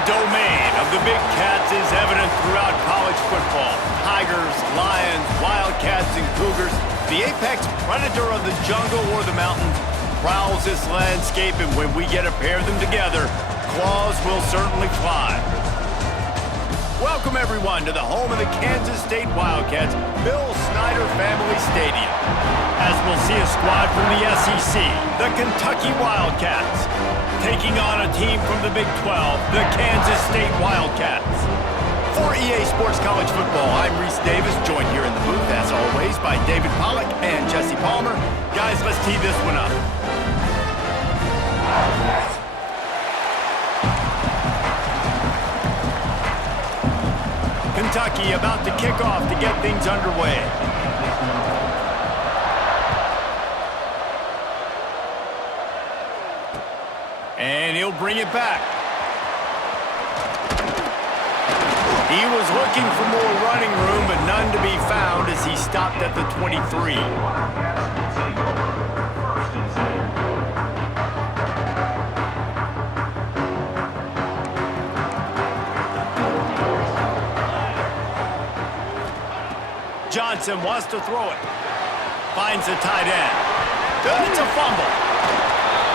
The domain of the big cats is evident throughout college football. Tigers, lions, wildcats, and cougars. The apex predator of the jungle or the mountains prowls this landscape, and when we get a pair of them together, claws will certainly fly. Welcome, everyone, to the home of the Kansas State Wildcats, Bill Snyder Family Stadium. As we'll see a squad from the SEC, the Kentucky Wildcats, taking on a team from the Big 12, the Kansas State Wildcats. For EA Sports College Football, I'm Reese Davis, joined here in the booth, as always, by David Pollack and Jesse Palmer. Guys, let's tee this one up. Kentucky about to kick off to get things underway. And he'll bring it back. He was looking for more running room, but none to be found as he stopped at the 23. Johnson wants to throw it. Finds the tight end. It's a fumble.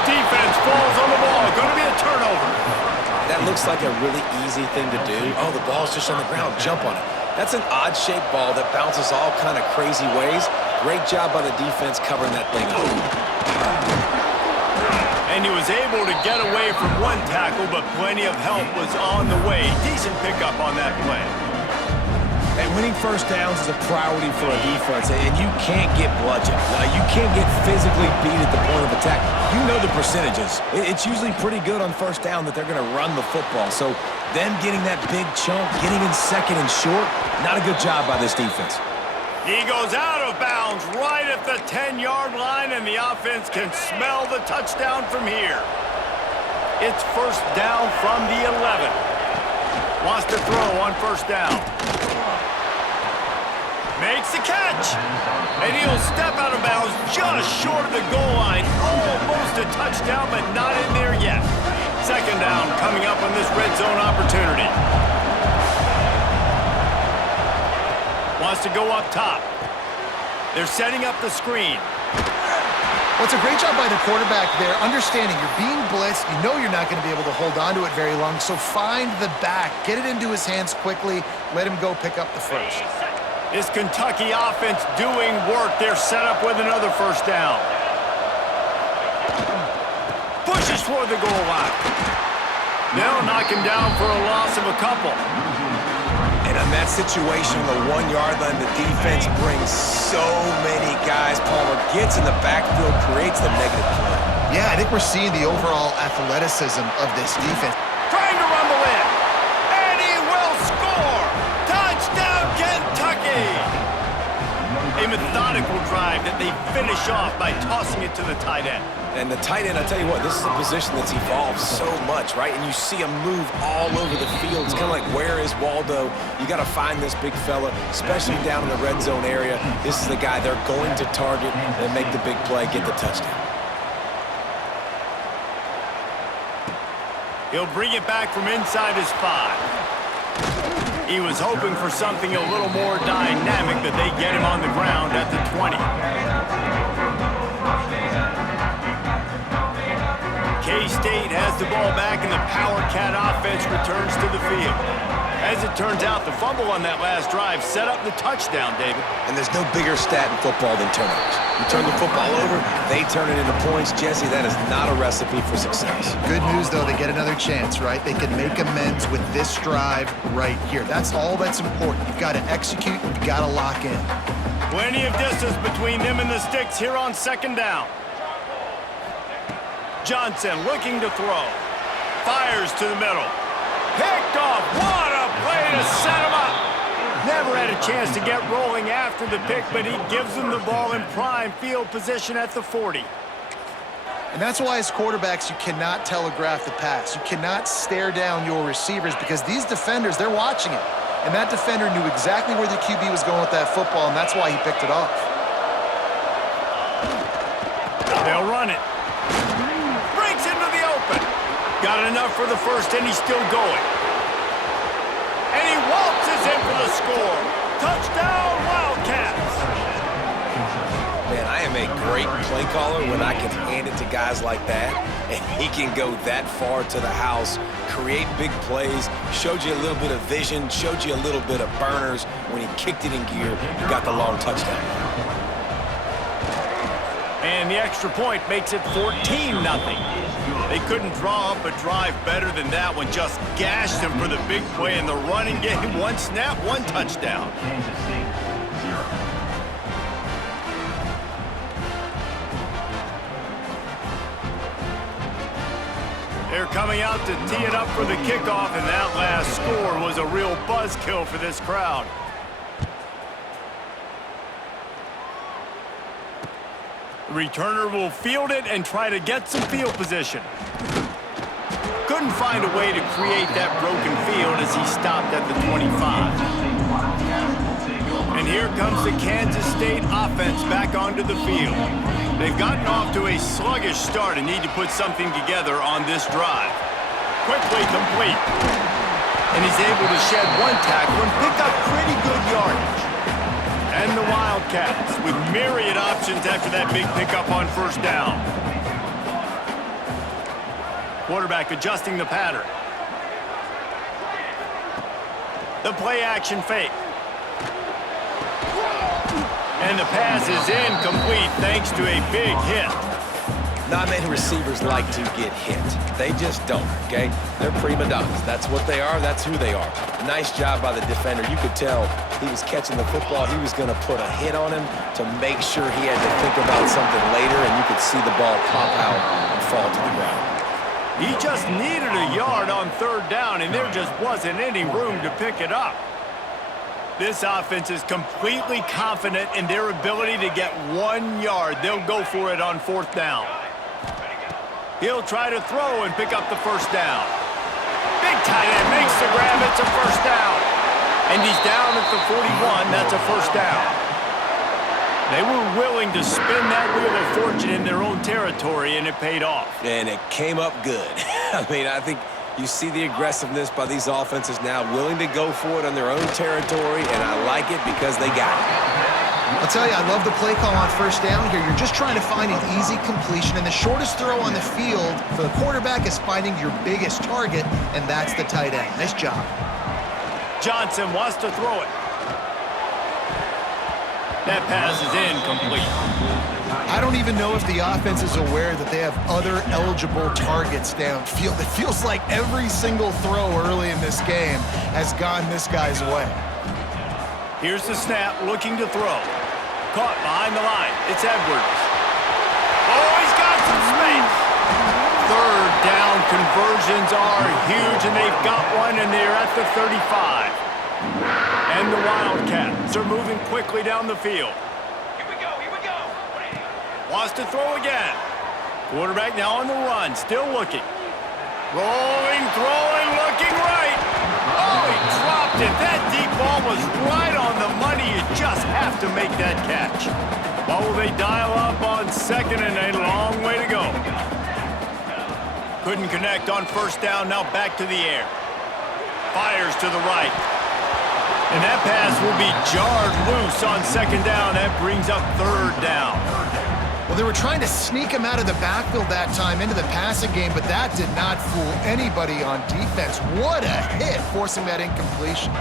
Defense falls on the ball. Going to be a turnover. That looks like a really easy thing to do. Oh, the ball's just on the ground. Jump on it. That's an odd-shaped ball that bounces all kind of crazy ways. Great job by the defense covering that thing up. And he was able to get away from one tackle, but plenty of help was on the way. Decent pickup on that play. And winning first downs is a priority for a defense, and you can't get bludgeoned. You can't get physically beat at the point of attack. You know the percentages. It's usually pretty good on first down that they're going to run the football. So them getting that big chunk, getting in second and short, not a good job by this defense. He goes out of bounds right at the 10-yard line, and the offense can smell the touchdown from here. It's first down from the 11. Wants to throw on first down. Makes the catch. And he'll step out of bounds just short of the goal line. Almost a touchdown, but not in there yet. Second down coming up on this red zone opportunity. Wants to go up top. They're setting up the screen. Well, it's a great job by the quarterback there, understanding you're being blitzed. You know you're not going to be able to hold on to it very long, so find the back. Get it into his hands quickly. Let him go pick up the first. This Kentucky offense doing work. They're set up with another first down. Pushes for the goal line. They'll knock him down for a loss of a couple. And on that situation, the 1-yard line, the defense brings so many guys. Palmer gets in the backfield, creates the negative play. Yeah, I think we're seeing the overall athleticism of this defense. Trying to rumble in. And he will score. Touchdown, Kentucky. A methodical drive that they finish off by tossing it to the tight end. And the tight end, I tell you what, this is a position that's evolved so much, right? And you see him move all over the field. It's kind of like, where is Waldo? You got to find this big fella, especially down in the red zone area. This is the guy they're going to target and make the big play, get the touchdown. He'll bring it back from inside his 5. He was hoping for something a little more dynamic, but they get him on the ground at the 20. K-State has the ball back, and the Power Cat offense returns to the field. As it turns out, the fumble on that last drive set up the touchdown, David. And there's no bigger stat in football than turnovers. You turn the football over, they turn it into points. Jesse, that is not a recipe for success. Good news, though, they get another chance, right? They can make amends with this drive right here. That's all that's important. You've got to execute, you've got to lock in. Plenty of distance between them and the sticks here on second down. Johnson looking to throw. Fires to the middle. Picked off. What a play to set him up. Never had a chance to get rolling after the pick, but he gives them the ball in prime field position at the 40. And that's why as quarterbacks, you cannot telegraph the pass. You cannot stare down your receivers because these defenders, they're watching it. And that defender knew exactly where the QB was going with that football, and that's why he picked it off. They'll run it. Breaks into the open. Got enough for the first, and he's still going. waltzes in for the score. Touchdown, Wildcats. Man, I am a great play caller when I can hand it to guys like that, and he can go that far to the house, create big plays, showed you a little bit of vision, showed you a little bit of burners. When he kicked it in gear, he got the long touchdown. And the extra point makes it 14-0. They couldn't draw up a drive better than that one. Just gashed him for the big play in the running game. One snap, one touchdown. They're coming out to tee it up for the kickoff, and that last score was a real buzzkill for this crowd. The returner will field it and try to get some field position. Couldn't find a way to create that broken field as he stopped at the 25. And here comes the Kansas State offense back onto the field. They've gotten off to a sluggish start and need to put something together on this drive. Quickly complete. And he's able to shed one tackle and pick up pretty good yardage. And the Wildcats with myriad options after that big pickup on first down. Quarterback adjusting the pattern. The play action fake. And the pass is incomplete thanks to a big hit. Not many receivers like to get hit. They just don't, okay? They're prima donnas. That's what they are. That's who they are. Nice job by the defender. You could tell he was catching the football. He was going to put a hit on him to make sure he had to think about something later, and you could see the ball pop out and fall to the ground. He just needed a yard on third down, and there just wasn't any room to pick it up. This offense is completely confident in their ability to get 1 yard. They'll go for it on fourth down. He'll try to throw and pick up the first down. Big tight end makes the grab. It's a first down. And he's down at the 41. That's a first down. They were willing to spin that wheel of fortune in their own territory, and it paid off. And it came up good. I mean, I think you see the aggressiveness by these offenses now, willing to go for it on their own territory, and I like it because they got it. I'll tell you, I love the play call on first down here. You're just trying to find an easy completion, and the shortest throw on the field for the quarterback is finding your biggest target, and that's the tight end. Nice job. Johnson wants to throw it. That pass is incomplete. I don't even know if the offense is aware that they have other eligible targets downfield. It feels like every single throw early in this game has gone this guy's way. Here's the snap, looking to throw. Caught behind the line. It's Edwards. Oh, he's got some space. Third down conversions are huge, and they've got one, and they're at the 35. And the Wildcats are moving quickly down the field. Here we go. Wants to throw again. Quarterback now on the run, still looking. Rolling, throwing, looking right. Oh, he dropped it. That deep ball was right on the money. You just have to make that catch. Well, will they dial up on second and a long way to go? Couldn't connect on first down, now back to the air. Fires to the right. And that pass will be jarred loose on second down. That brings up third down. Well, they were trying to sneak him out of the backfield that time into the passing game, but that did not fool anybody on defense. What a hit, forcing that incompletion.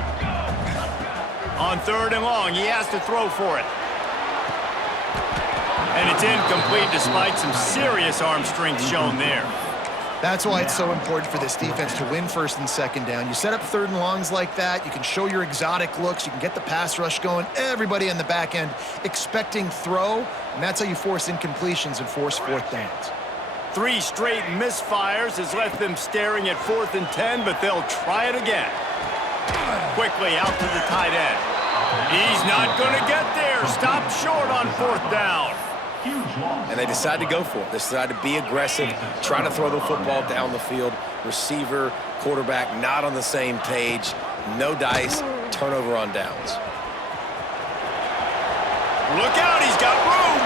On third and long, he has to throw for it. And it's incomplete despite some serious arm strength shown there. That's why it's so important for this defense to win first and second down. You set up third and longs like that, you can show your exotic looks, you can get the pass rush going, everybody on the back end expecting throw, and that's how you force incompletions and force fourth downs. 3 straight misfires has left them staring at 4th and 10, but they'll try it again. Quickly out to the tight end. He's not going to get there. Stopped short on 4th down. And they decide to go for it. They decide to be aggressive, try to throw the football down the field. Receiver, quarterback, not on the same page. No dice, turnover on downs. Look out, he's got room.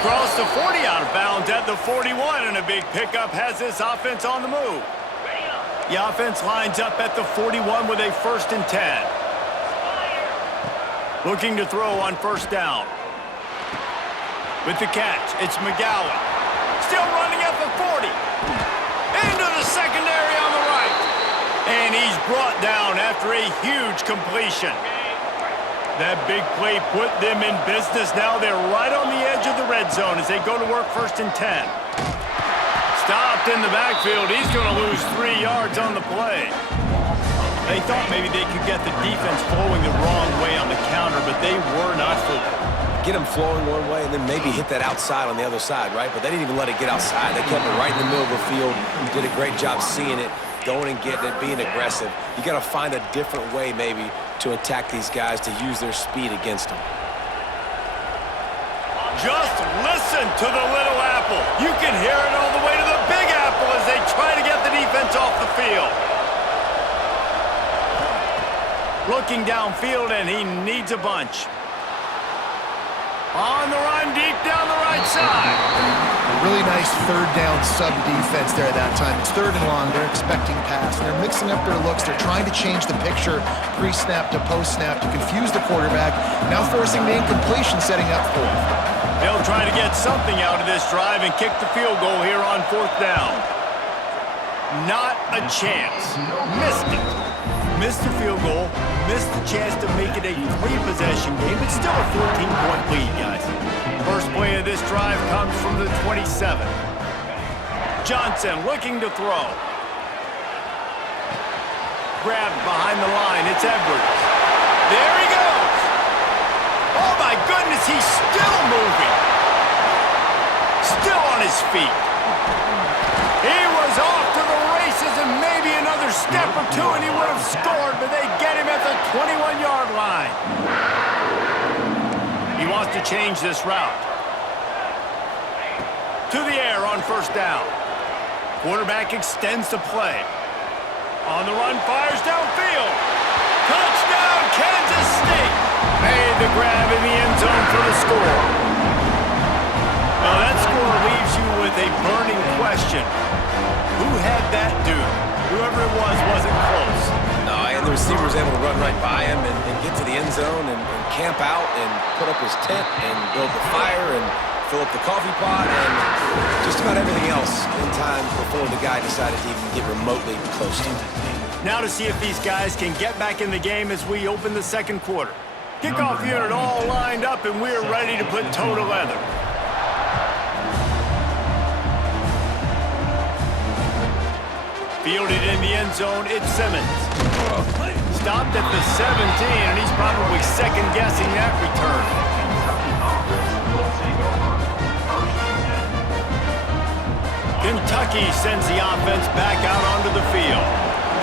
Across the 40, out of bounds at the 41, and a big pickup has this offense on the move. The offense lines up at the 41 with a 1st and 10. Looking to throw on 1st down. With the catch, it's McGowan. Still running at the 40. Into the secondary on the right. And he's brought down after a huge completion. That big play put them in business. Now they're right on the edge of the red zone as they go to work 1st and 10. Stopped in the backfield. He's going to lose 3 yards on the play. They thought maybe they could get the defense flowing the wrong way on the counter, but they were not fooled. Get them flowing one way and then maybe hit that outside on the other side, right? But they didn't even let it get outside. They kept it right in the middle of the field. Did a great job seeing it, going and getting it, being aggressive. You got to find a different way maybe to attack these guys, to use their speed against them. Just listen to the little apple. You can hear it all the way to the big apple as they try to get the defense off the field. Looking downfield, and he needs a bunch. On the run, deep down the right side. Really nice 3rd down sub defense there at that time. It's 3rd and long. They're expecting pass, and they're mixing up their looks. They're trying to change the picture pre-snap to post-snap to confuse the quarterback, now forcing the incompletion, setting up 4th. They'll try to get something out of this drive and kick the field goal here on 4th down. Not a chance. Missed it. Missed the field goal. Missed the chance to make it a 3-possession game. It's still a 14-point lead, guys. First play of this drive comes from the 27. Johnson looking to throw. Grabbed behind the line. It's Edwards. There he goes. Oh, my goodness, he's still moving. Still on his feet. He was off to the races and maybe another step or two and he would have scored, but they get him at the 21-yard line. He wants to change this route. To the air on 1st down. Quarterback extends the play. On the run, fires downfield. Touchdown, Kansas State. Made the grab in the end zone for the score. Now that score leaves you with a burning question. Who had that dude? Whoever it was wasn't close. No, and the receiver was able to run right by him and get to the end zone and camp out and put up his tent and build the fire and fill up the coffee pot and just about everything else in time before the guy decided to even get remotely close to him. Now to see if these guys can get back in the game as we open the 2nd quarter. Kickoff unit all lined up and we're ready to put toe to leather. Fielded in the end zone, it's Simmons. Stopped at the 17, and he's probably second-guessing that return. Kentucky sends the offense back out onto the field.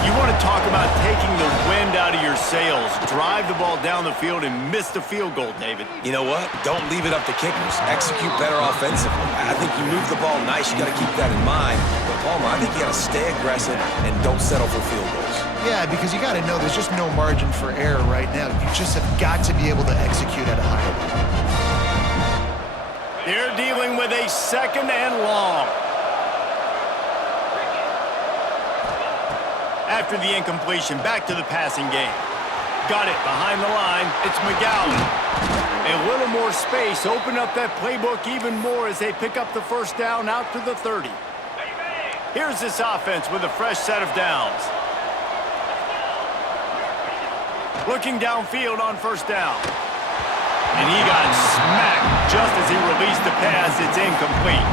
You want to talk about taking the wind out of your sails. Drive the ball down the field and miss the field goal, David. You know what? Don't leave it up to kickers. Execute better offensively. I think you move the ball nice. You got to keep that in mind. But, Palmer, I think you got to stay aggressive and don't settle for field goals. Yeah, because you got to know there's just no margin for error right now. You just have got to be able to execute at a higher level. They're dealing with a 2nd and long. After the incompletion, back to the passing game. Got it behind the line. It's McGowan. A little more space. Open up that playbook even more as they pick up the 1st down out to the 30. Here's this offense with a fresh set of downs. Looking downfield on 1st down. And he got smacked just as he released the pass. It's incomplete.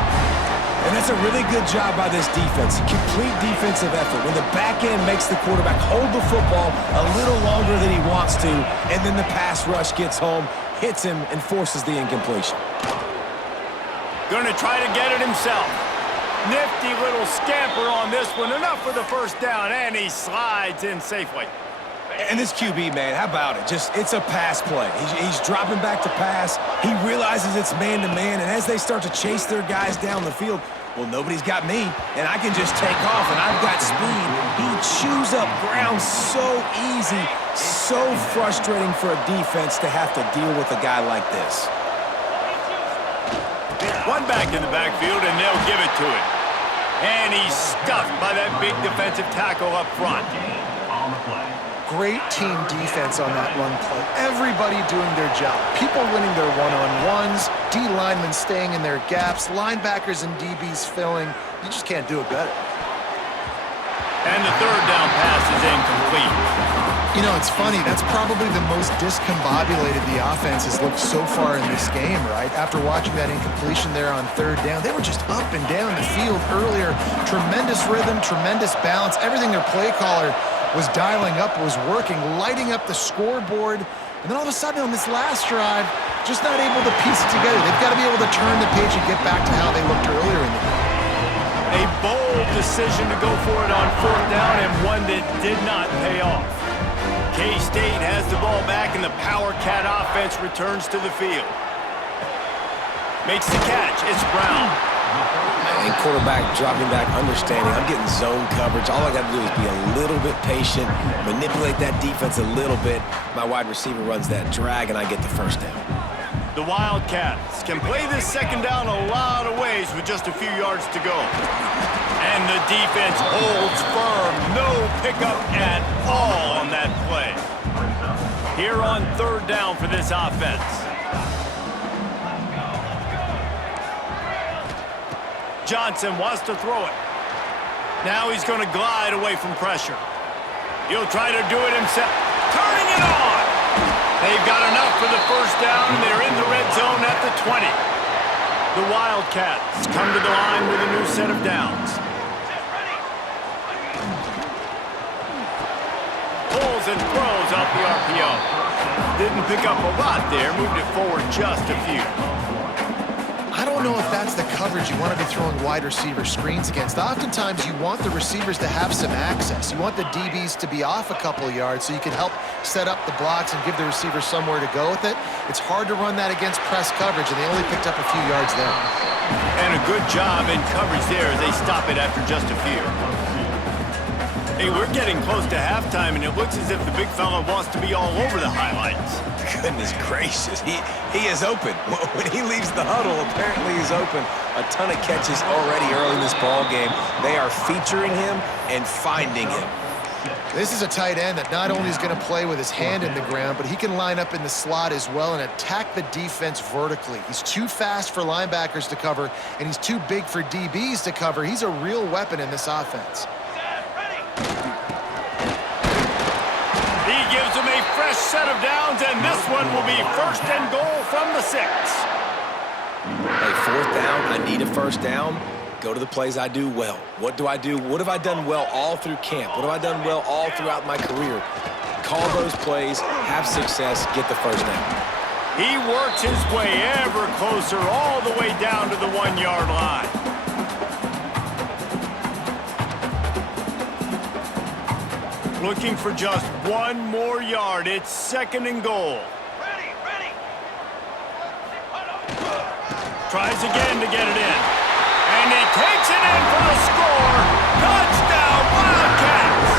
And that's a really good job by this defense. Complete defensive effort. When the back end makes the quarterback hold the football a little longer than he wants to, and then the pass rush gets home, hits him, and forces the incompletion. Going to try to get it himself. Nifty little scamper on this one. Enough for the 1st down, and he slides in safely. And this QB, man, how about it? It's a pass play. He's dropping back to pass. He realizes it's man-to-man, and as they start to chase their guys down the field, well, nobody's got me, and I can just take off, and I've got speed. He chews up ground so easy, so frustrating for a defense to have to deal with a guy like this. One back in the backfield, and they'll give it to him. And he's stuffed by that big defensive tackle up front. Great team defense on that run play. Everybody doing their job. People winning their one-on-ones, D linemen staying in their gaps, linebackers and DBs filling. You just can't do it better. And the third down pass is incomplete. You know, it's funny. That's probably the most discombobulated the offense has looked so far in this game, right? After watching that incompletion there on third down, they were just up and down the field earlier. Tremendous rhythm, tremendous balance. Everything their play caller was dialing up, was working, lighting up the scoreboard. And then all of a sudden on this last drive, just not able to piece it together. They've got to be able to turn the page and get back to how they looked earlier in the game. A bold decision to go for it on fourth down, and one that did not pay off. K-State has the ball back, and the Power Cat offense returns to the field. Makes the catch. It's Brown. And quarterback dropping back, understanding I'm getting zone coverage. All I got to do is be a little bit patient, manipulate that defense a little bit. My wide receiver runs that drag, and I get the first down. The Wildcats can play this second down a lot of ways with just a few yards to go. And the defense holds firm. No pickup at all on that play. Here on third down for this offense. Johnson wants to throw it. Now he's going to glide away from pressure. He'll try to do it himself. Turning it on! They've got enough for the first down, and they're in the red zone at the 20. The Wildcats come to the line with a new set of downs. Pulls and throws off the RPO. Didn't pick up a lot there, moved it forward just a few. I don't know if that's the coverage you want to be throwing wide receiver screens against. Oftentimes, you want the receivers to have some access. You want the DBs to be off a couple of yards so you can help set up the blocks and give the receivers somewhere to go with it. It's hard to run that against press coverage, and they only picked up a few yards there. And a good job in coverage there as they stop it after just a few. Hey, we're getting close to halftime, and it looks as if the big fella wants to be all over the highlights. Goodness gracious, he is open. When he leaves the huddle, apparently he's open. A ton of catches already early in this ball game. They are featuring him and finding him. This is a tight end that not only is going to play with his hand in the ground, but he can line up in the slot as well and attack the defense vertically. He's too fast for linebackers to cover, and he's too big for DBs to cover. He's a real weapon in this offense. He gives them a fresh set of downs, and this one will be first and goal from the 6. Hey, fourth down, I need a first down. Go to the plays I do well. What do I do? What have I done well all through camp? What have I done well all throughout my career? Call those plays, have success, get the first down. He works his way ever closer all the way down to the 1-yard line. Looking for just one more yard. It's second and goal. Tries again to get it in. And he takes it in for the score. Touchdown, Wildcats!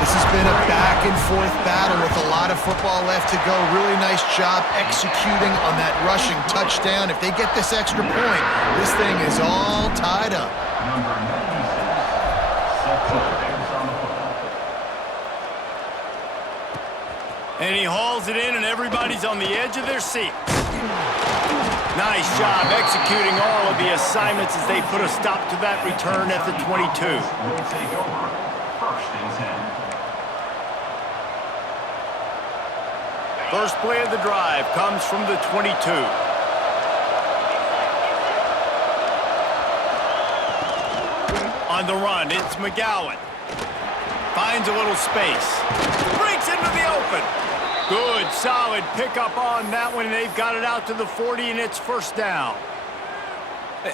This has been a back-and-forth battle with a lot of football left to go. Really nice job executing on that rushing touchdown. If they get this extra point, this thing is all tied up. And he hauls it in, and everybody's on the edge of their seats. Nice job executing all of the assignments as they put a stop to that return at the 22. First play of the drive comes from the 22. On the run, it's McGowan. Finds a little space. Breaks into the open. Good, solid pickup on that one, and they've got it out to the 40, and it's first down.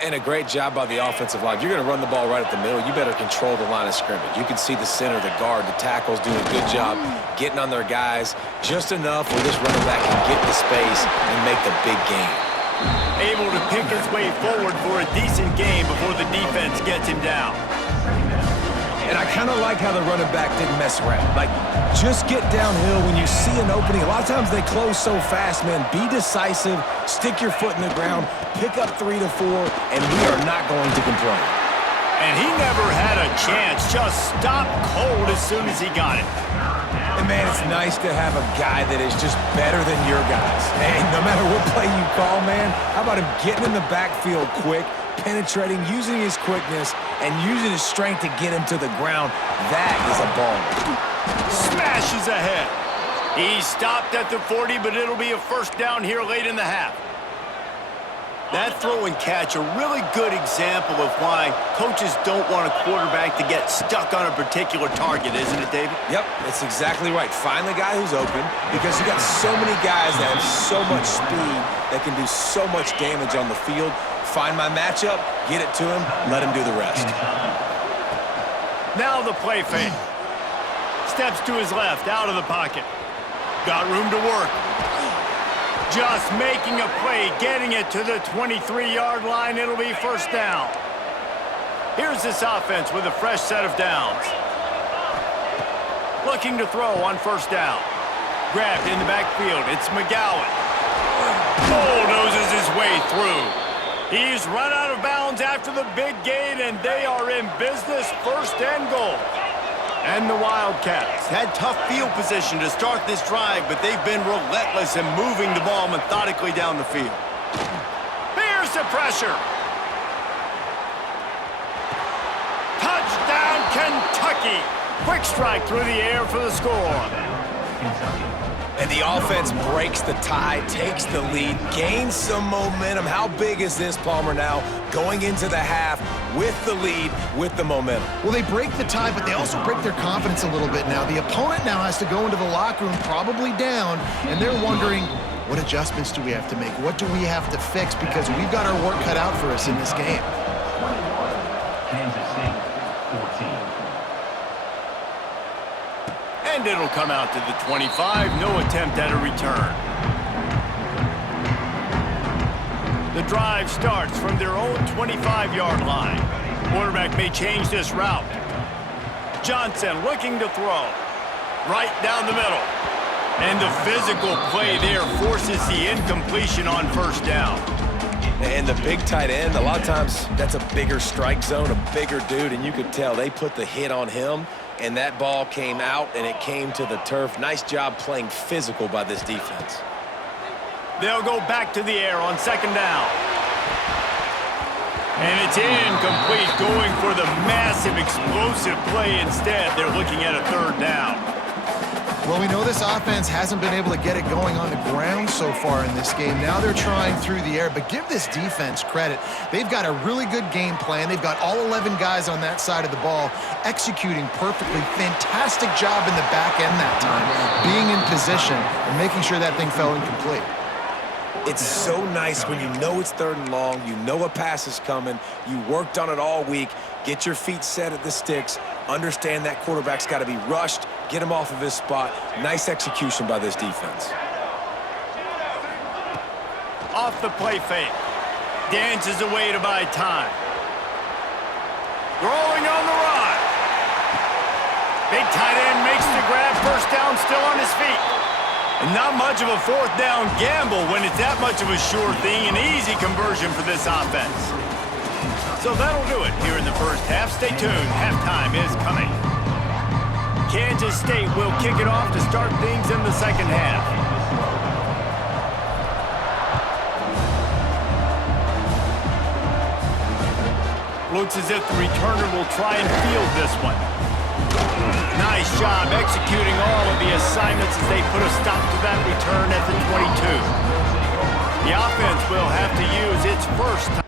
And a great job by the offensive line. You're going to run the ball right at the middle. You better control the line of scrimmage. You can see the center, the guard, the tackles doing a good job getting on their guys just enough where this running back can get the space and make the big game. Able to pick his way forward for a decent game before the defense gets him down. And I kind of like how the running back didn't mess around. Like, just get downhill when you see an opening. A lot of times they close so fast, man. Be decisive, stick your foot in the ground, pick up 3 to 4, and we are not going to complain. And he never had a chance. Just stopped cold as soon as he got it. And, man, it's nice to have a guy that is just better than your guys. And no matter what play you call, man, how about him getting in the backfield quick, penetrating, using his quickness, and using his strength to get him to the ground? That is a baller. Smashes ahead. He stopped at the 40, but it'll be a first down here late in the half. That throw and catch, a really good example of why coaches don't want a quarterback to get stuck on a particular target, isn't it, David? Yep, that's exactly right. Find the guy who's open, because you got so many guys that have so much speed that can do so much damage on the field. Find my matchup, get it to him, let him do the rest. Now the play fake. Steps to his left, out of the pocket. Got room to work. Just making a play, getting it to the 23-yard line. It'll be first down. Here's this offense with a fresh set of downs. Looking to throw on first down. Grabbed in the backfield. It's McGowan. Bulldozes his way through. He's run out of bounds after the big gain, and they are in business, first and goal. And the Wildcats had tough field position to start this drive, but they've been relentless in moving the ball methodically down the field. Here's the pressure. Touchdown, Kentucky. Quick strike through the air for the score. And the offense breaks the tie, takes the lead, gains some momentum. How big is this, Palmer, now going into the half with the lead, with the momentum? Well, they break the tie, but they also break their confidence a little bit now. The opponent now has to go into the locker room probably down, and they're wondering, what adjustments do we have to make? What do we have to fix? Because we've got our work cut out for us in this game. Kansas State, 14. And it'll come out to the 25. No attempt at a return. The drive starts from their own 25-yard line. Quarterback may change this route. Johnson looking to throw. Right down the middle. And the physical play there forces the incompletion on first down. And the big tight end, a lot of times that's a bigger strike zone, a bigger dude, and you could tell they put the hit on him, and that ball came out, and it came to the turf. Nice job playing physical by this defense. They'll go back to the air on second down. And it's incomplete, going for the massive explosive play instead. They're looking at a third down. Well, we know this offense hasn't been able to get it going on the ground so far in this game. Now they're trying through the air, but give this defense credit. They've got a really good game plan. They've got all 11 guys on that side of the ball executing perfectly. Fantastic job in the back end that time, being in position and making sure that thing fell incomplete. It's so nice when you know it's third and long, you know a pass is coming, you worked on it all week, get your feet set at the sticks, understand that quarterback's got to be rushed, get him off of his spot. Nice execution by this defense. Off the play fake. Dances away to buy time. Rolling on the run. Big tight end makes the grab, first down, still on his feet. And not much of a fourth down gamble when it's that much of a sure thing, an easy conversion for this offense. So that'll do it here in the first half. Stay tuned, halftime is coming. Kansas State will kick it off to start things in the second half. Looks as if the returner will try and field this one. Nice job executing all of the assignments as they put a stop to that return at the 22. The offense will have to use its first time.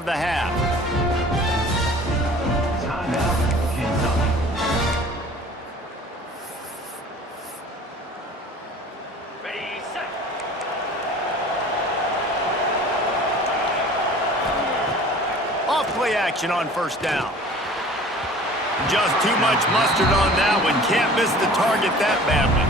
of the half. Timeout, Kentucky. Ready, set. Off play action on first down. Just too much mustard on that one. Can't miss the target that badly.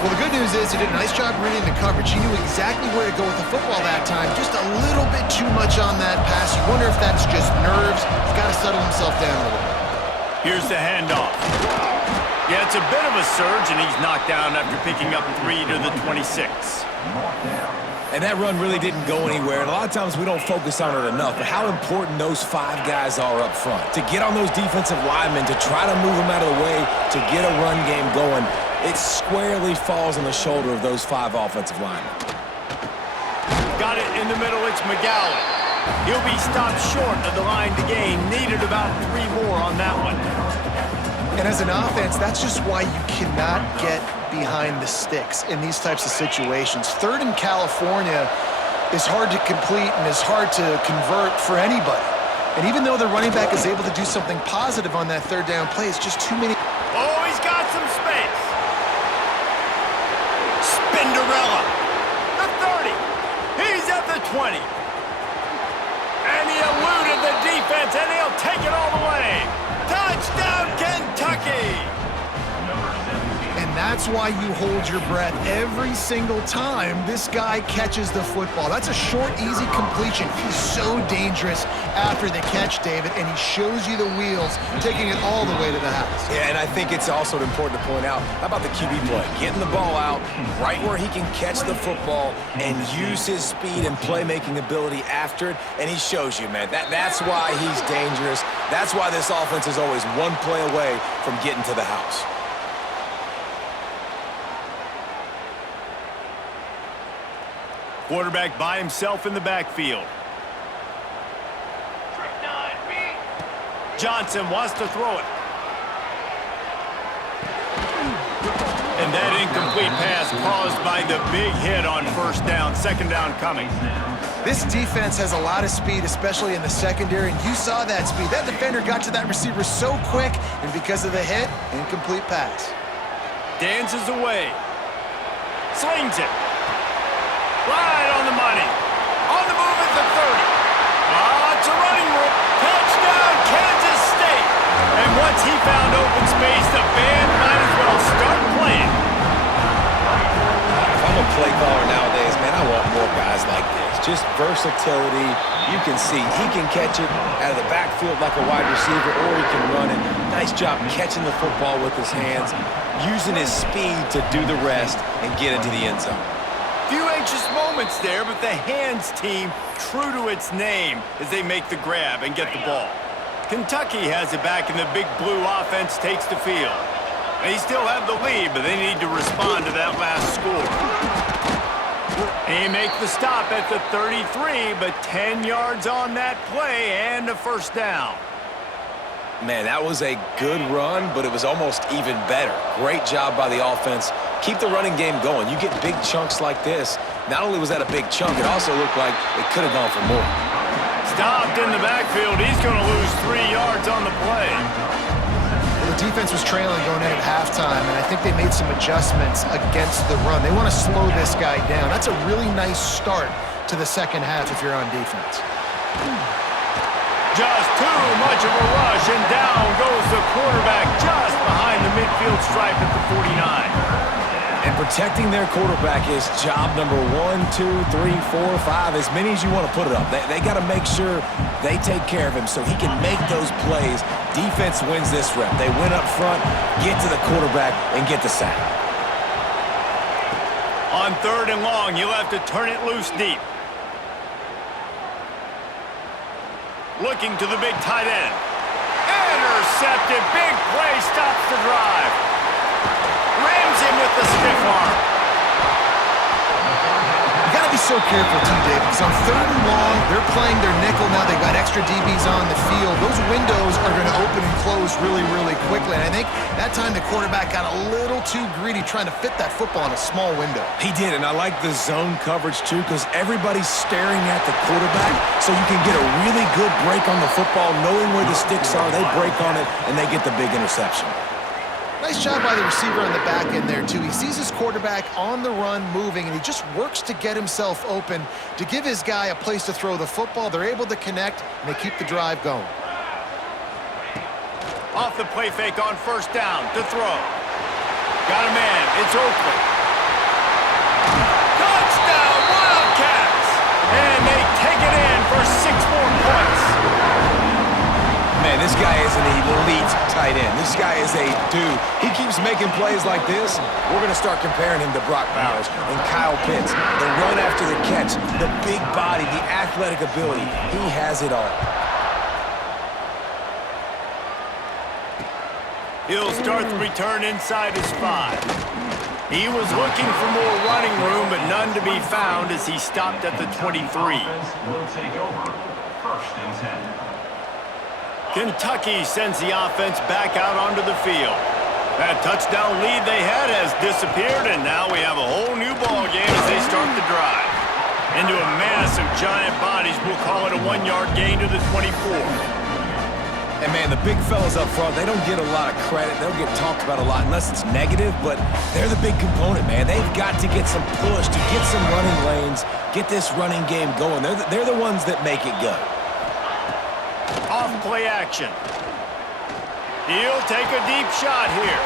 Well, the good news is he did a nice job reading the coverage. He knew exactly where to go with the football that time. Just a little bit too much on that pass. You wonder if that's just nerves. He's got to settle himself down a little bit. Here's the handoff. Yeah, it's a bit of a surge, and he's knocked down after picking up 3 to the 26. And that run really didn't go anywhere. And a lot of times we don't focus on it enough, but how important those 5 guys are up front. To get on those defensive linemen, to try to move them out of the way, to get a run game going, it squarely falls on the shoulder of those 5 offensive linemen. Got it in the middle, it's McGowan. He'll be stopped short of the line to gain. Needed about 3 more on that one. And as an offense, that's just why you cannot get behind the sticks in these types of situations. 3rd in California is hard to complete and is hard to convert for anybody. And even though the running back is able to do something positive on that 3rd down play, it's just too many. Oh, he's got some space. Spinderella. The 30. He's at the 20. And he eluded the defense, and he'll take it all the way. Touchdown, Kentucky! And that's why you hold your breath every single time this guy catches the football. That's a short, easy completion. He's so dangerous after the catch, David, and he shows you the wheels, taking it all the way to the house. Yeah, and I think it's also important to point out, how about the QB play? Getting the ball out right where he can catch the football and use his speed and playmaking ability after it, and he shows you, man. That's why he's dangerous. That's why this offense is always one play away from getting to the house. Quarterback by himself in the backfield. Johnson wants to throw it. And that incomplete pass caused by the big hit on first down. 2nd down coming. This defense has a lot of speed, especially in the secondary, and you saw that speed. That defender got to that receiver so quick, and because of the hit, incomplete pass. Dances away. Slings it. Right on the money. On the move at the 30. It's a running room. Touchdown, Kansas State. And once he found open space, the band might as well start playing. If I'm a play caller nowadays, man, I want more guys like this. Just versatility. You can see he can catch it out of the backfield like a wide receiver, or he can run it. Nice job catching the football with his hands, using his speed to do the rest and get into the end zone. Few anxious moments there, but the hands team true to its name as they make the grab and get the ball. Kentucky has it back, and the big blue offense takes the field. They still have the lead, but they need to respond to that last score. They make the stop at the 33, but 10 yards on that play and a first down. Man, that was a good run, but it was almost even better. Great job by the offense. Keep the running game going. You get big chunks like this. Not only was that a big chunk, it also looked like it could have gone for more. Stopped in the backfield. He's going to lose 3 yards on the play. Well, the defense was trailing going in at halftime, and I think they made some adjustments against the run. They want to slow this guy down. That's a really nice start to the second half if you're on defense. Just too much of a rush, and down goes the quarterback just behind the midfield stripe at the 49. And protecting their quarterback is job number 1, 2, 3, 4, 5, as many as you want to put it up. They got to make sure they take care of him so he can make those plays. Defense wins this rep. They win up front, get to the quarterback, and get the sack. On 3rd and long, you'll have to turn it loose deep. Looking to the big tight end. Intercepted. Big play stops the drive. Rams him with the stiff arm. You got to be so careful too, Dave, because on 3rd and long, they're playing their nickel now. They've got extra DBs on the field. Those windows are going to open and close really, really quickly. And I think that time the quarterback got a little too greedy trying to fit that football in a small window. He did, and I like the zone coverage too because everybody's staring at the quarterback, so you can get a really good break on the football, knowing where the sticks are. They break on it, and they get the big interception. Nice job by the receiver on the back end there, too. He sees his quarterback on the run moving, and he just works to get himself open to give his guy a place to throw the football. They're able to connect, and they keep the drive going. Off the play fake on 1st down to throw. Got a man. It's Oakley. Touchdown, Wildcats! And they take it in for 6 more points. Man, this guy is an elite tight end. This guy is a dude. He keeps making plays like this. We're going to start comparing him to Brock Bowers and Kyle Pitts. The run after the catch, the big body, the athletic ability. He has it all. He'll start the return inside his 5. He was looking for more running room, but none to be found as he stopped at the 23. Will take over 1st and 10. Kentucky sends the offense back out onto the field. That touchdown lead they had has disappeared, and now we have a whole new ball game as they start the drive. Into a mass of giant bodies, we'll call it a 1-yard gain to the 24. And, man, the big fellas up front, they don't get a lot of credit. They don't get talked about a lot unless it's negative, but they're the big component, man. They've got to get some push, to get some running lanes, get this running game going. They're the ones that make it go. Off play action. He'll take a deep shot here.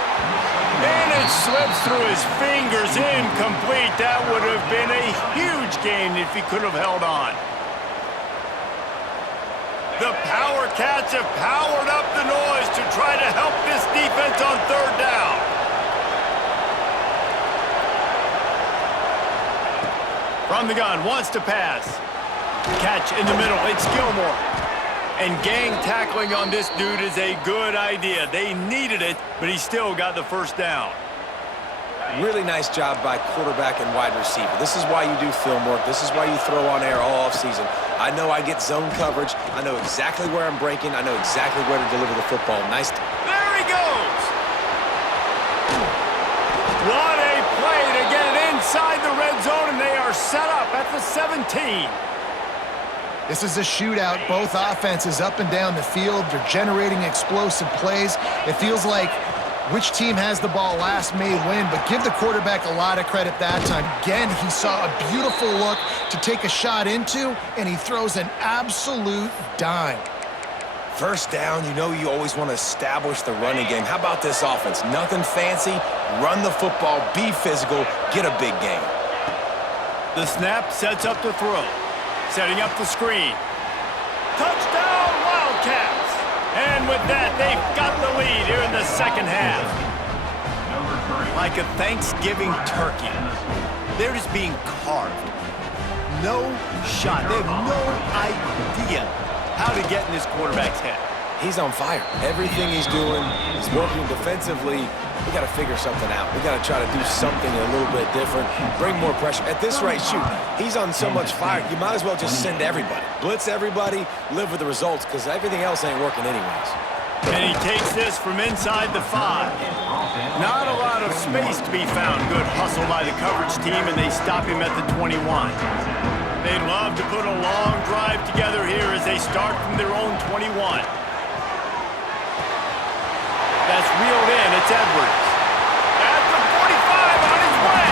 And it slips through his fingers, incomplete. That would have been a huge gain if he could have held on. The Power Cats have powered up the noise to try to help this defense on 3rd down. From the gun, wants to pass. Catch in the middle, it's Gilmore. And gang tackling on this dude is a good idea. They needed it, but he still got the 1st down. Really nice job by quarterback and wide receiver. This is why you do film work. This is why you throw on air all offseason. I know I get zone coverage. I know exactly where I'm breaking. I know exactly where to deliver the football. Nice. There he goes! What a play to get it inside the red zone, and they are set up at the 17. This is a shootout. Both offenses up and down the field. They're generating explosive plays. It feels like which team has the ball last may win, but give the quarterback a lot of credit that time. Again, he saw a beautiful look to take a shot into, and he throws an absolute dime. 1st down, you know you always want to establish the running game. How about this offense? Nothing fancy. Run the football, be physical, get a big gain. The snap sets up the throw. Setting up the screen. Touchdown, Wildcats! And with that, they've got the lead here in the 2nd half. Like a Thanksgiving turkey, they're just being carved. No shot. They have no idea how to get in this quarterback's head. He's on fire. Everything he's doing, he's working defensively. We got to figure something out. We got to try to do something a little bit different, bring more pressure. At this rate, shoot, he's on so much fire, you might as well just send everybody. Blitz everybody, live with the results, because everything else ain't working anyways. And he takes this from inside the 5. Not a lot of space to be found. Good hustle by the coverage team, and they stop him at the 21. They'd love to put a long drive together here as they start from their own 21. That's reeled in. It's Edwards. At the 45 on his way.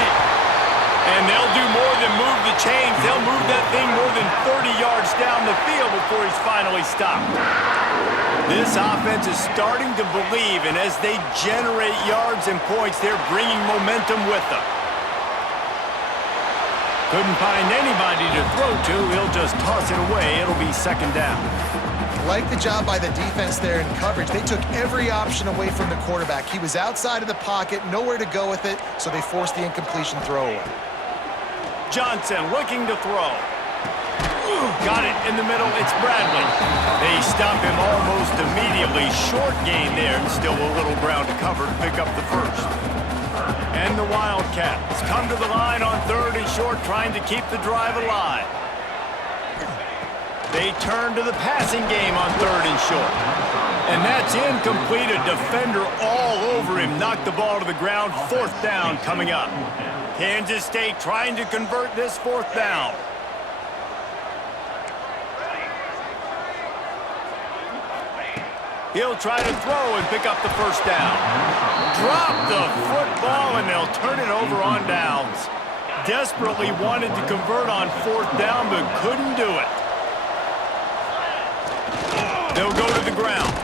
And they'll do more than move the chains. They'll move that thing more than 30 yards down the field before he's finally stopped. This offense is starting to believe, and as they generate yards and points, they're bringing momentum with them. Couldn't find anybody to throw to. He'll just toss it away. It'll be 2nd down. Like the job by the defense there in coverage. They took every option away from the quarterback. He was outside of the pocket, nowhere to go with it, so they forced the incompletion throw away. Johnson looking to throw. Got it in the middle. It's Bradley. They stop him almost immediately. Short gain there, and still a little ground to cover to pick up the 1st. And the Wildcats Wildcats come to the line on 3rd and short, trying to keep the drive alive. They turn to the passing game on 3rd and short. And that's incomplete. A defender all over him. Knocked the ball to the ground. 4th down coming up. Kansas State trying to convert this 4th down. He'll try to throw and pick up the 1st down. Drop the football, and they'll turn it over on downs. Desperately wanted to convert on 4th down, but couldn't do it. They'll go to the ground.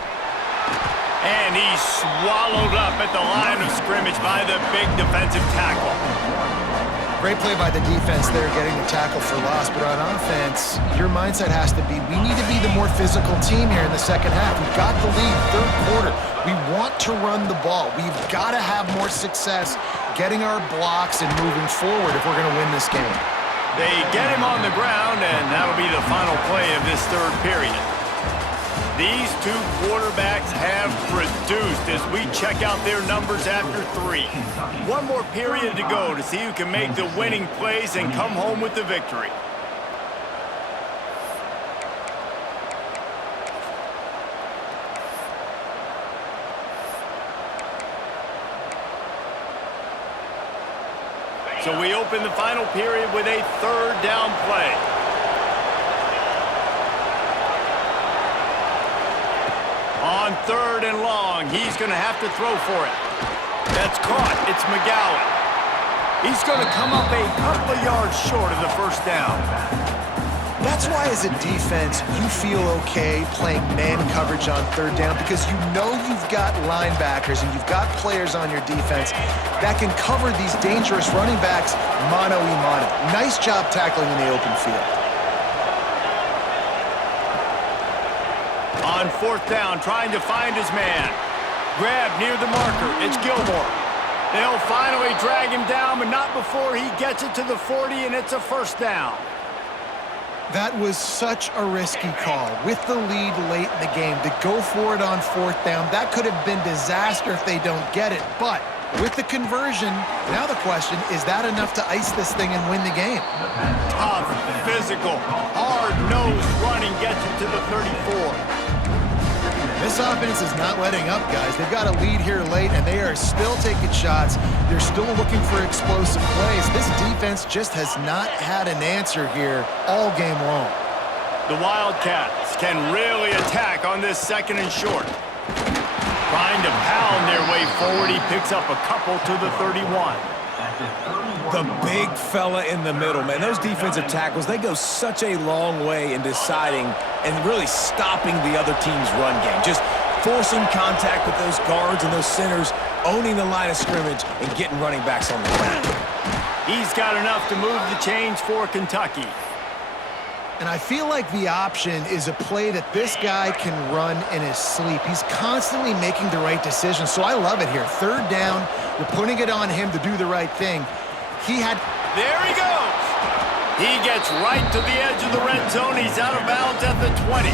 And he's swallowed up at the line of scrimmage by the big defensive tackle. Great play by the defense there, getting the tackle for loss. But on offense, your mindset has to be, we need to be the more physical team here in the second half. We've got the lead, 3rd quarter. We want to run the ball. We've got to have more success getting our blocks and moving forward if we're going to win this game. They get him on the ground, and that'll be the final play of this 3rd period. These two quarterbacks have produced as we check out their numbers after 3. One more period to go to see who can make the winning plays and come home with the victory. So we open the final period with a 3rd down play. On 3rd and long, he's going to have to throw for it. That's caught. It's McGowan. He's going to come up a couple of yards short of the 1st down. That's why as a defense, you feel okay playing man coverage on 3rd down because you know you've got linebackers and you've got players on your defense that can cover these dangerous running backs mano-a-mano. Nice job tackling in the open field. On 4th down, trying to find his man. Grab near the marker. It's Gilmore. They'll finally drag him down, but not before he gets it to the 40, and it's a 1st down. That was such a risky call. With the lead late in the game, to go for it on 4th down, that could have been disaster if they don't get it. But with the conversion, now the question, is that enough to ice this thing and win the game? Tough, physical, hard-nosed running gets it to the 34. This offense is not letting up, guys. They've got a lead here late, and they are still taking shots. They're still looking for explosive plays. This defense just has not had an answer here all game long. The Wildcats can really attack on this 2nd and short. Trying to pound their way forward, he picks up a couple to the 31. The big fella in the middle, man. Those defensive tackles, they go such a long way in deciding and really stopping the other team's run game. Just forcing contact with those guards and those centers, owning the line of scrimmage, and getting running backs on the ground. He's got enough to move the chains for Kentucky. And I feel like the option is a play that this guy can run in his sleep. He's constantly making the right decision, so I love it here. 3rd down, you're putting it on him to do the right thing. There he goes. He gets right to the edge of the red zone. He's out of bounds at the 20.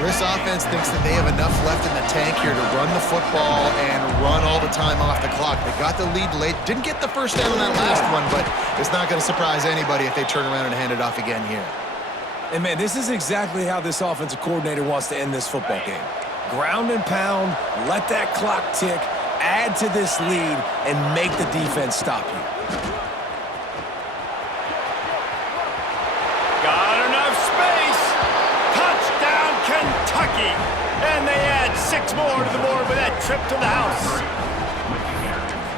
This offense thinks that they have enough left in the tank here to run the football and run all the time off the clock. They got the lead late. Didn't get the 1st down on that last one, but it's not going to surprise anybody if they turn around and hand it off again here. And, man, this is exactly how this offensive coordinator wants to end this football game. Ground and pound, let that clock tick, add to this lead, and make the defense stop you. Got enough space. Touchdown, Kentucky. And they add 6 more to the board with that trip to the house.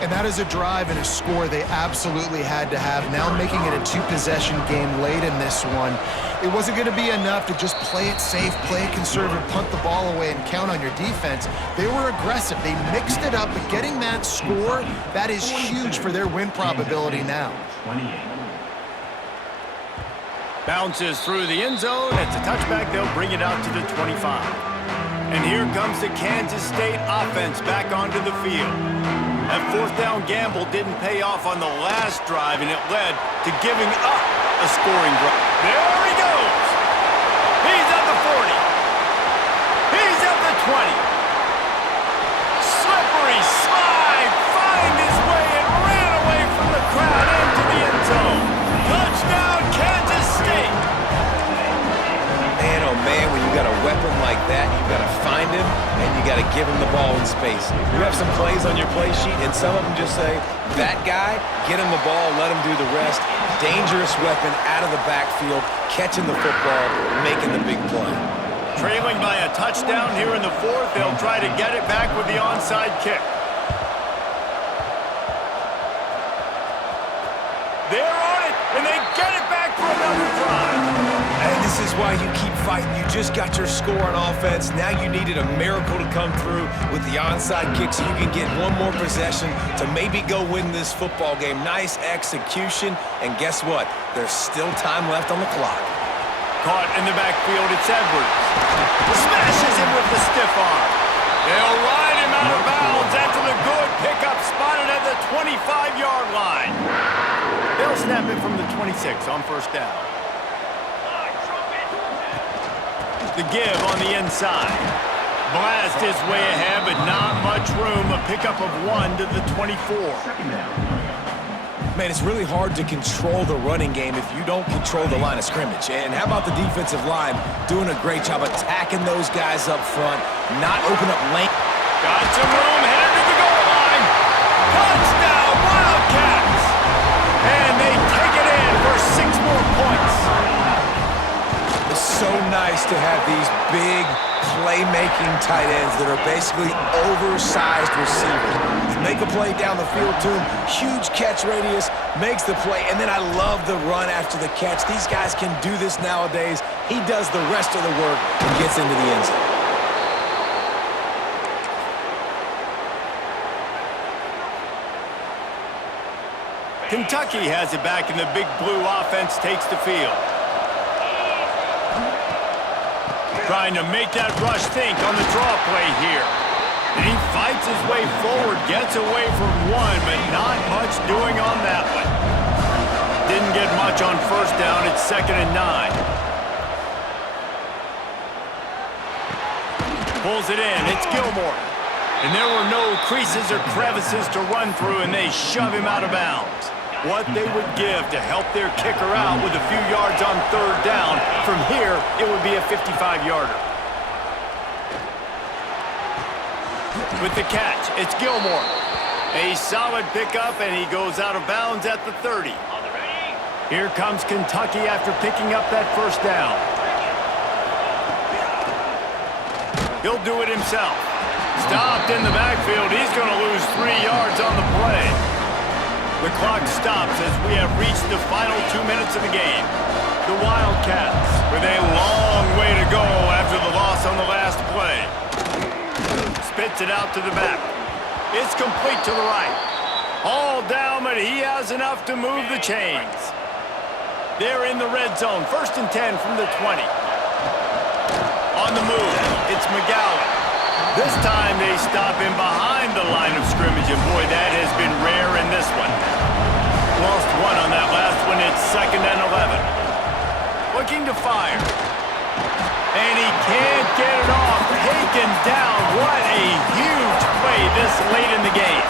And that is a drive and a score they absolutely had to have. Now making it a 2-possession game late in this one. It wasn't going to be enough to just play it safe, play it conservative, punt the ball away, and count on your defense. They were aggressive. They mixed it up, but getting that score, that is huge for their win probability now. Bounces through the end zone. It's a touchback. They'll bring it out to the 25. And here comes the Kansas State offense back onto the field. That 4th down gamble didn't pay off on the last drive, and it led to giving up a scoring drive. There he goes. He's at the 40. He's at the 20. Slippery slide, find his way and ran away weapon like that, you've got to find him, and you got to give him the ball in space. You have some plays on your play sheet, and some of them just say, that guy, get him the ball, let him do the rest. Dangerous weapon out of the backfield, catching the football, making the big play. Trailing by a touchdown here in the fourth, they'll try to get it back with the onside kick. They're on it, and they get it back for another drive. And this is why you keep fighting. You just got your score on offense. Now you needed a miracle to come through with the onside kick so you can get one more possession to maybe go win this football game. Nice execution, and guess what? There's still time left on the clock. Caught in the backfield, it's Edwards. Smashes him with the stiff arm. They'll ride him out of bounds after the good pickup spotted at the 25-yard line. They'll snap it from the 26 on first down. The give on the inside. Blast his way ahead, but not much room. A pickup of 1 to the 24. Man, it's really hard to control the running game if you don't control the line of scrimmage. And how about the defensive line doing a great job attacking those guys up front, not open up lane. Got some room, headed to the goal line. Touchdown, Wildcats! And they take it in for 6 more points. It's so nice to have these big playmaking tight ends that are basically oversized receivers. Make a play down the field to him, huge catch radius, makes the play, and then I love the run after the catch. These guys can do this nowadays. He does the rest of the work and gets into the end zone. Kentucky has it back, and the Big Blue offense takes the field. Trying to make that rush think on the draw play here. And he fights his way forward, gets away from one, but not much doing on that one. Didn't get much on first down. It's 2nd and 9. Pulls it in. It's Gilmore. And there were no creases or crevices to run through, and they shove him out of bounds. What they would give to help their kicker out with a few yards on third down. From here, it would be a 55-yarder. With the catch, it's Gilmore. A solid pickup, and he goes out of bounds at the 30. Here comes Kentucky after picking up that first down. He'll do it himself. Stopped in the backfield. He's going to lose 3 yards on the play. The clock stops as we have reached the final 2 minutes of the game. The Wildcats with a long way to go after the loss on the last play. Spits it out to the back. It's complete to the right. All down, but he has enough to move the chains. They're in the red zone. 1st and 10 from the 20. On the move, it's McGowan. This time they stop him behind the line of scrimmage, and boy, that has been rare in this one. Lost 1 on that last one. It's 2nd and 11. Looking to fire. And he can't get it off. Taken down. What a huge play this late in the game.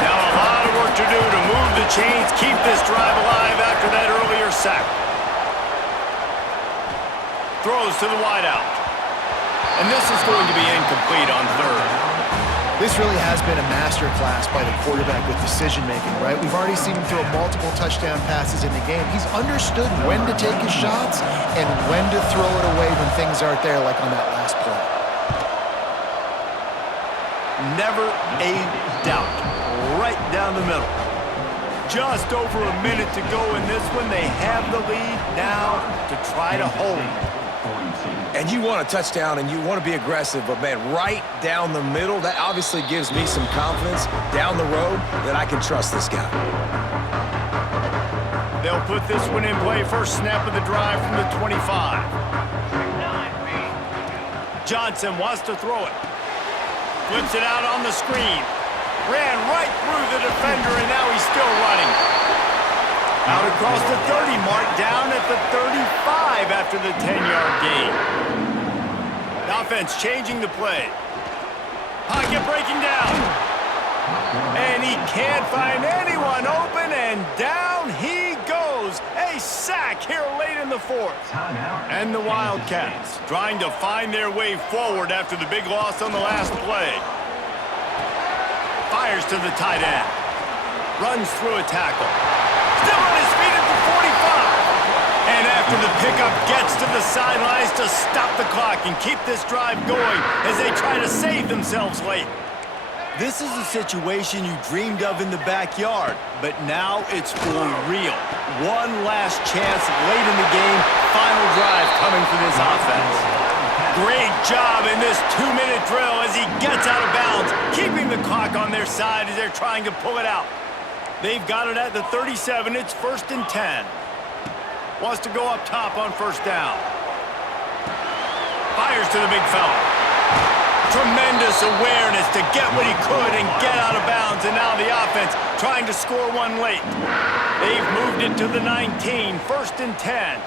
Now a lot of work to do to move the chains, keep this drive alive after that earlier sack. Throws to the wideout. And this is going to be incomplete on third. This really has been a masterclass by the quarterback with decision-making, right? We've already seen him throw multiple touchdown passes in the game. He's understood when to take his shots and when to throw it away when things aren't there, like on that last play. Never a doubt. Right down the middle. Just over a minute to go in this one. They have the lead now to try to hold. And you want a touchdown and you want to be aggressive, but man, right down the middle, that obviously gives me some confidence down the road that I can trust this guy. They'll put this one in play. First snap of the drive from the 25. Johnson wants to throw it. Flips it out on the screen. Ran right through the defender, and now he's still running. Out across the 30 mark, down at the 35 after the 10-yard gain. The offense changing the play. Pocket breaking down. And he can't find anyone open, and down he goes. A sack here late in the the fourth. Timeout. And the Wildcats trying to find their way forward after the big loss on the last play. Fires to the tight end. Runs through a tackle. Still on his feet at the 45. And after the pickup, gets to the sidelines to stop the clock and keep this drive going as they try to save themselves late. This is a situation you dreamed of in the backyard, but now it's for real. One last chance late in the game, final drive coming for this offense. Great job in this 2-minute drill as he gets out of bounds, keeping the clock on their side as they're trying to pull it out. They've got it at the 37. It's 1st and 10. Wants to go up top on 1st down. Fires to the big fella. Tremendous awareness to get what he could and get out of bounds, and now the offense trying to score one late. They've moved it to the 19, 1st and 10.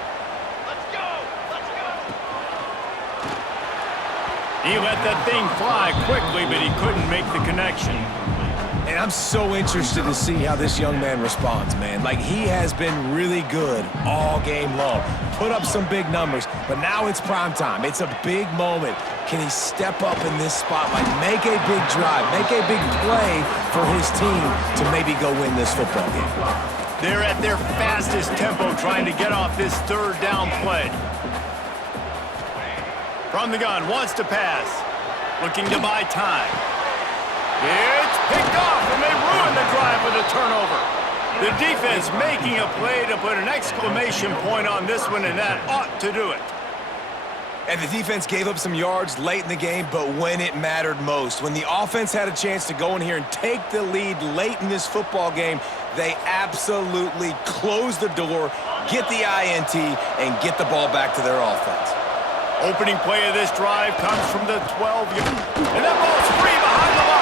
Let's go! Let's go! He let that thing fly quickly, but he couldn't make the connection. And I'm so interested to see how this young man responds, man. Like, he has been really good all game long. Put up some big numbers, but now it's prime time. It's a big moment. Can he step up in this spotlight, make a big drive, make a big play for his team to maybe go win this football game? They're at their fastest tempo trying to get off this 3rd down play. From the gun, wants to pass. Looking to buy time. It's picked off, and they ruin the drive with a turnover. The defense making a play to put an exclamation point on this one, and that ought to do it. And the defense gave up some yards late in the game, but when it mattered most, when the offense had a chance to go in here and take the lead late in this football game, they absolutely closed the door, get the INT, and get the ball back to their offense. Opening play of this drive comes from the 12-yard, and that ball's free behind the line.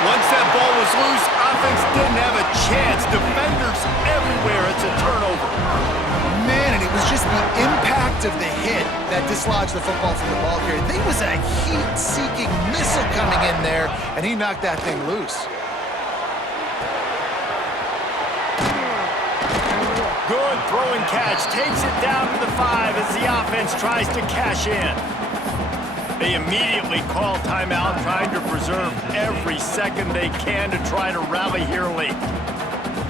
Once that ball was loose, offense didn't have a chance. Defenders everywhere. It's a turnover. Man, and it was just the impact of the hit that dislodged the football from the ball carrier. There was a heat-seeking missile coming in there, and he knocked that thing loose. Good throw and catch. Takes it down to the 5 as the offense tries to cash in. They immediately call timeout, trying to preserve every second they can to try to rally here late.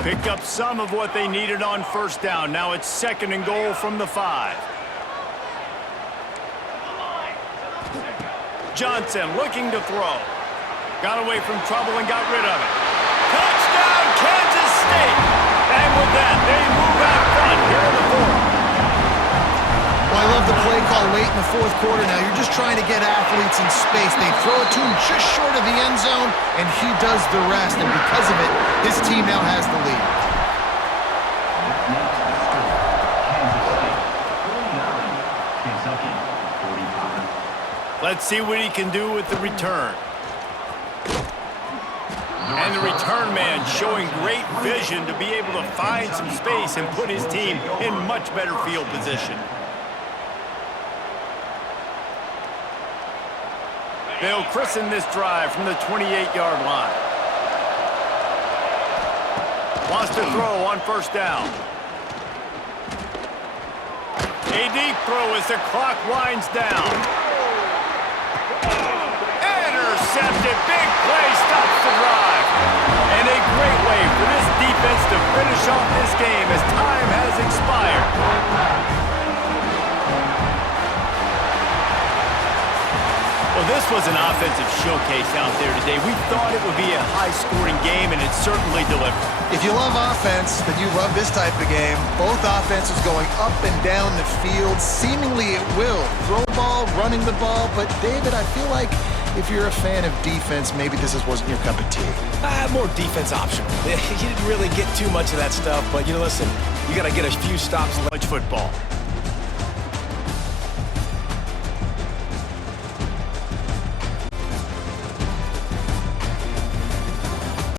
Picked up some of what they needed on 1st down. Now it's 2nd and goal from the 5. Johnson looking to throw. Got away from trouble and got rid of it. Touchdown, Kansas State! And with that, they move out front here in the 4th. Well, I love the play call late in the 4th quarter. Now you're just trying to get athletes in space. They throw it to him just short of the end zone, and he does the rest. And because of it, his team now has the lead. Kentucky, 45. Let's see what he can do with the return. And the return man showing great vision to be able to find some space and put his team in much better field position. They'll christen this drive from the 28-yard line. Wants to throw on 1st down. A deep throw as the clock winds down. Intercepted. Big play stops the drive. And a great way for this defense to finish off this game as time has expired. Well, this was an offensive showcase out there today. We thought it would be a high-scoring game, and it certainly delivered. If you love offense, then you love this type of game. Both offenses going up and down the field, seemingly at will. Throw ball, running the ball. But, David, I feel like if you're a fan of defense, maybe this wasn't your cup of tea. More defense optional. You didn't really get too much of that stuff, but, listen, you got to get a few stops in College football.